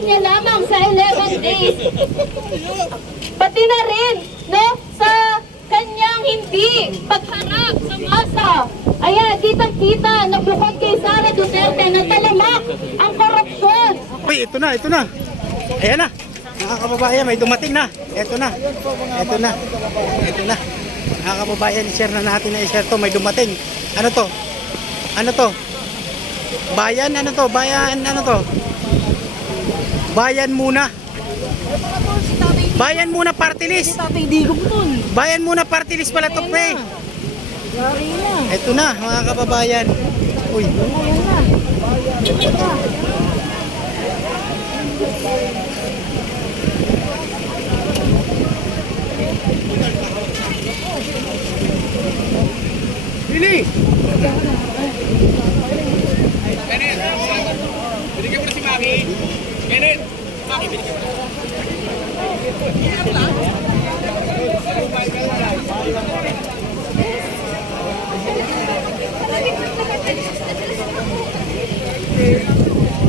Pagkatapos niya lamang sa 11 days. Pati na rin, no, sa kanyang hindi pagharap sa masa. Ayan, kitang-kita na bukod kay Sara Duterte na talamak ang korupsyon. Uy, ito na, ito na. Ayan na. Mga kababayan, may dumating na. Ito na. Ito na. Ito na. Mga kababayan, i-share na natin na i-share to. May dumating. Ano to? Ano to? Bayan, ano to? Bayan, ano to? Bayan muna. Bayan muna party list. Bayan muna party list pala to, pre. Ito na, mga kababayan. Uy. Ini. Binigyan mo na si Maki. Ganit. Maki, binigyan mo na.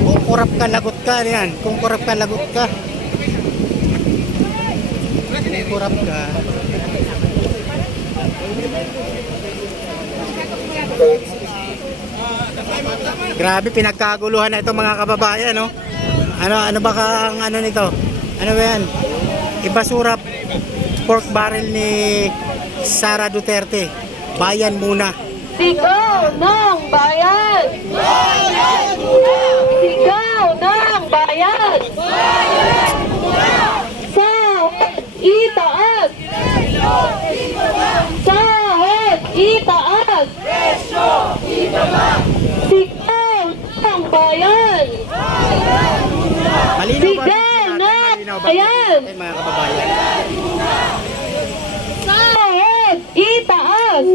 Kung kurap ka, lagot ka. Yan. Kung kurap ka, lagot ka. Kung kurap ka. Grabe, pinagkaguluhan na ito mga kababayan, no? Ano ba ang ano nito? Ano ba yan? Ibasura pork barrel ni Sara Duterte. Bayan muna. Sigaw ng bayan! Bayan muna! Sigaw ng bayan! Bayan muna! Sahod itaas! Sahod itaas! Presyo ibaba! Sigaw ng bayan! Bayan muna! Malinaw ba? Sigaw ng bayan! Mga kababayan. Sahod itaas!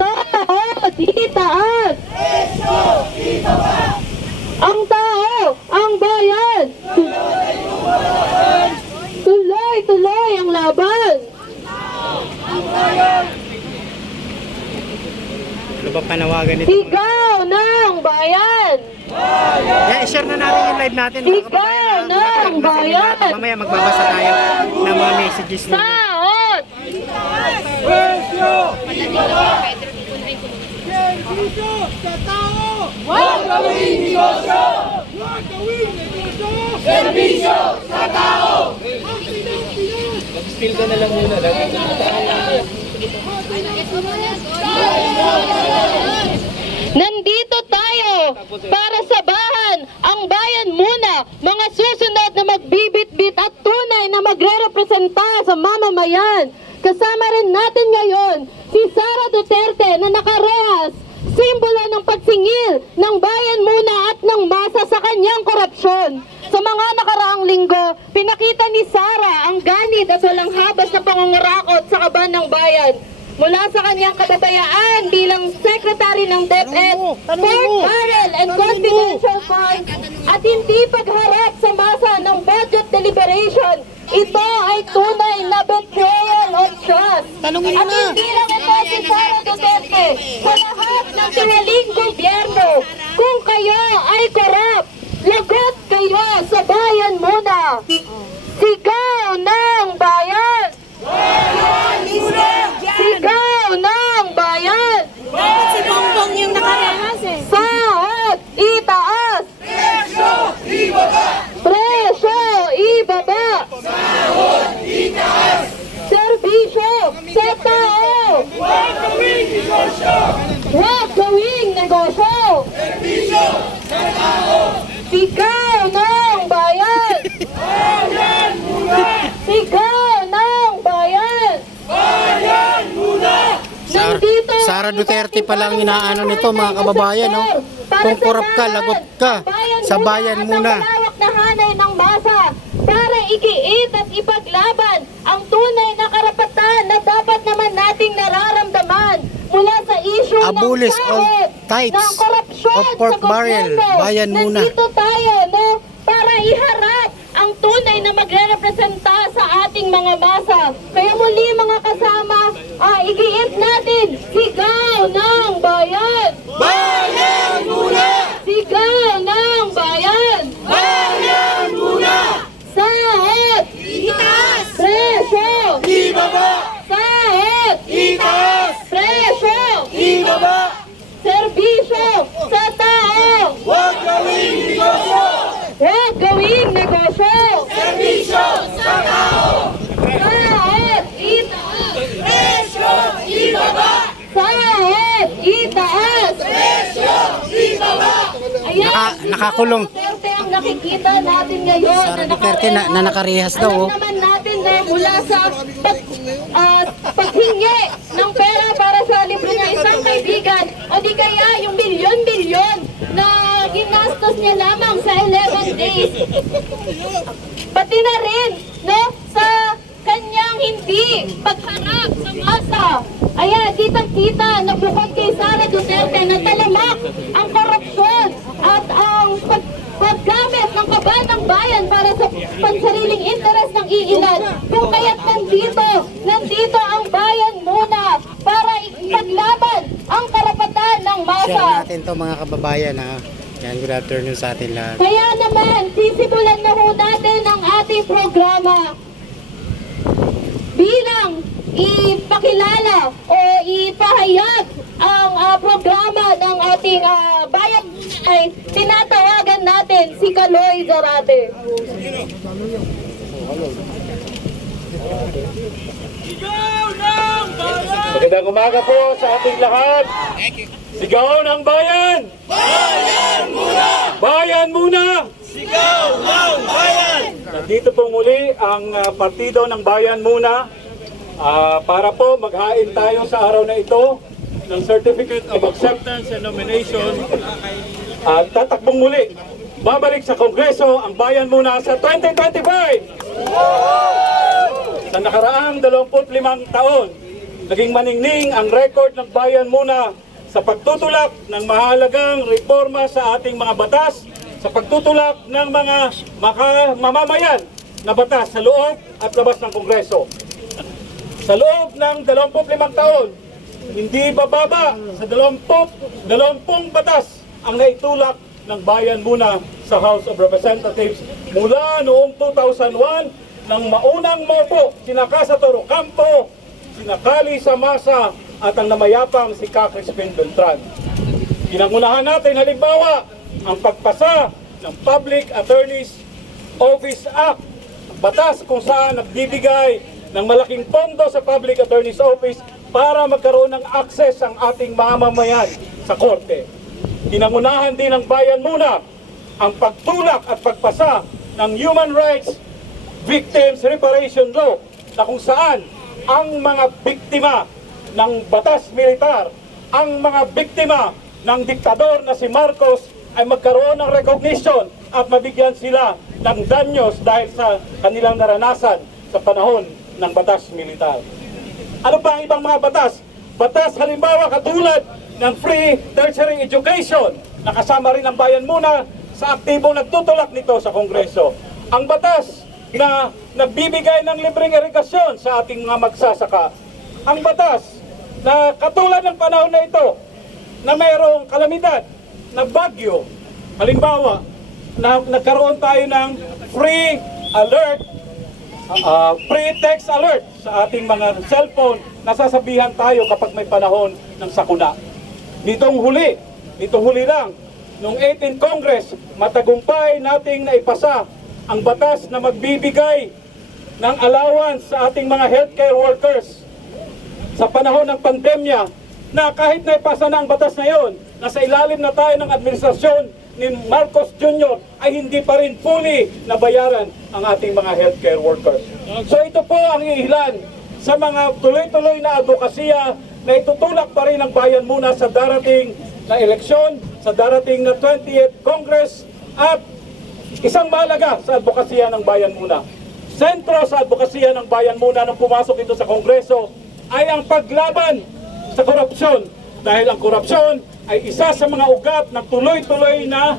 Sahod itaas! Ang tao, ang bayan! Tuloy-tuloy ang laban! Ano ba panawagan nito? Sigaw ng bayan! Yeah, i-share na natin yung live natin. Mga Sigaw kababayan, ng bayan! mamaya magbabasa tayo ng mga messages nila. Sahod! Presyo! Servisyo sa tao! Huwag gawing negosyo! Huwag gawing negosyo! Servisyo sa tao! Ang Pilipinas! Mag-spill ka na lang muna. Nandito tayo para sabahan ang bayan muna, mga susunod na magbibit-bit at tunay na magre-representa sa mamamayan. Kasama rin natin ngayon si Sara Duterte na nakarehas, simbolo ng pagsingil ng bayan muna at ng masa sa kanyang korupsyon. Sa mga nakaraang linggo, pinakita ni Sara ang ganit at walang habas na pangungurakot sa kaban ng bayan. Mula sa kanyang kababayaan bilang Secretary ng DepEd, pork barrel and confidential funds at hindi pagharap sa masa ng budget deliberation, ito ay tunay na betrayal of trust. At hindi lang ito si Sara Duterte, sa lahat ng tinaling gobyerno, kung kayo ay korap, lagot kayo sa bayan muna. Sigaw ng bayan! Sigaw ng bayan! Si Bongbong yung nakarehas eh. Sahod itaas! Presyo ibaba! Presyo ibaba! Sahod itaas! Serbisyo sa tao! Huwag gawing negosyo! Huwag gawing negosyo! Servisyo sa tao! Sigaw ng bayan! Bayan muna! Sigaw ng bayan! Bayan muna! Nandito Sara Duterte pa lang inaano nito mga kababayan, no? Kung korap ka, lagot ka sa bayan muna. Ang malawak na hanay ng masa para igiit at ipaglaban ang tunay na karapatan na dapat naman nating nararamdaman mula sa issue Abolish ng all sahod, types ng korupsyon of pork sa barrel. gobyerno. Bayan muna. Nandito tayo, no? Para iharap ang tunay na magre-representa sa ating mga masa. Kaya muli mga kasama, igiit natin, sigaw ng bayan! Bayan muna! Sigaw ng bayan! sa tao. Huwag gawing negosyo. Huwag gawing negosyo. Serbisyo sa tao. Sahod itaas. Presyo ibaba. Sahod itaas. Presyo ibaba. Ayan, nakakulong. Duterte ang nakikita natin ngayon. Sara Duterte na nakarehas daw, oh. Alam naman natin na mula sa paghingi ng pera para sa libre niya isang kaibigan o di kaya yung milyon-milyon na ginastos niya lamang sa 11 days. Pati na rin, no, sa kanyang hindi pagharap sa masa. Ayan, kitang-kita na bukod kay Sara Duterte na talamak ang korupsyon at ang paggamit ng kaban ng bayan para sa pansariling interes ng iilan. Kung kaya't nandito ang bayan muna para ipaglaban ang karapatan ng masa. Share natin to mga kababayan, ha. Yan, good afternoon sa atin lahat. Kaya naman, sisimulan na ho natin ang ating programa bilang ipakilala o ipahayag ang programa ng ating bayan ay tinatawagan natin si Kaloy Zarate. Magandang umaga po sa ating lahat. Sigaw ng bayan! Bayan muna. Bayan muna! Sigaw ng bayan. Nandito po muli ang partido ng Bayan Muna para po maghain tayo sa araw na ito ng Certificate of Acceptance and Nomination at tatakbong muli. Babalik sa Kongreso ang Bayan Muna sa 2025! Sa nakaraang 25 taon, naging maningning ang record ng Bayan Muna sa pagtutulak ng mahalagang reforma sa ating mga batas, sa pagtutulak ng mga mamamayan na batas sa loob at labas ng Kongreso. Sa loob ng 25 taon, hindi bababa sa 20 batas ang naitulak ng Bayan Muna sa House of Representatives mula noong 2001 nang maunang mopo sina Casa Toro Campo, sina Cali Samasa at ang namayapang si Crispin Beltran. Pinangunahan natin halimbawa ang pagpasa ng Public Attorney's Office Act, batas kung saan nagbibigay ng malaking pondo sa Public Attorney's Office para magkaroon ng access ang ating mamamayan sa korte. Pinangunahan din ng Bayan Muna ang pagtulak at pagpasa ng Human Rights Victims Reparation Law na kung saan ang mga biktima ng batas militar, ang mga biktima ng diktador na si Marcos ay magkaroon ng recognition at mabigyan sila ng danyos dahil sa kanilang naranasan sa panahon ng batas militar. Ano pa ang ibang mga batas? Batas halimbawa katulad ng free tertiary education na kasama rin ang Bayan Muna sa aktibong nagtutulak nito sa Kongreso. Ang batas na nagbibigay ng libreng irigasyon sa ating mga magsasaka. Ang batas na katulad ng panahon na ito na mayroong kalamidad na bagyo. Halimbawa, na nagkaroon tayo ng free alert, free text alert sa ating mga cellphone na sasabihan tayo kapag may panahon ng sakuna. Nitong huli lang, noong 18th Congress, matagumpay nating naipasa ang batas na magbibigay ng allowance sa ating mga healthcare workers sa panahon ng pandemya na kahit naipasa na ang batas na yon, nasa ilalim na tayo ng administrasyon ni Marcos Jr. ay hindi pa rin fully nabayaran ang ating mga healthcare workers. So ito po ang ilan sa mga tuloy-tuloy na advokasya na itutulak pa rin ng Bayan Muna sa darating na eleksyon, sa darating na 20th Congress at isang mahalaga sa advokasya ng Bayan Muna. Sentro sa advokasya ng Bayan Muna nang pumasok ito sa Kongreso ay ang paglaban sa korupsyon. Dahil ang korupsyon ay isa sa mga ugat ng tuloy-tuloy na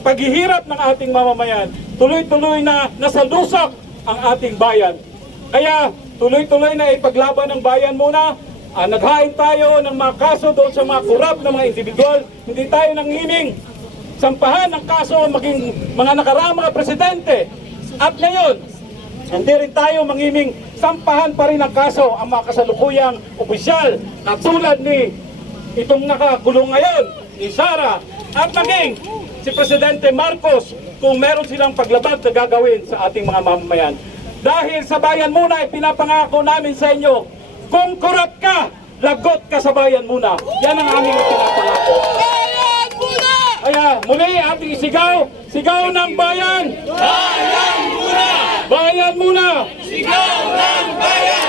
paghihirap ng ating mamamayan. Tuloy-tuloy na nasalusak ang ating bayan. Kaya tuloy-tuloy na ipaglaban ng Bayan Muna. Naghain tayo ng mga kaso doon sa mga korap na mga individual. Hindi tayo nangiming sampahan ng kaso maging mga nakaraang mga presidente. At ngayon, hindi rin tayo mangiming sampahan pa rin ang kaso ang mga kasalukuyang opisyal na tulad ni itong nakakulong ngayon ni Sara, at maging si Presidente Marcos kung meron silang paglabag na gagawin sa ating mga mamamayan. Dahil sa bayan muna, ipinapangako namin sa inyo, kung korap ka, lagot ka sa bayan muna. Yan ang aming pinapangako. Bayan muna! Kaya muli ating isigaw, sigaw ng bayan! Bayan muna! Bayan muna! Sigaw ng bayan!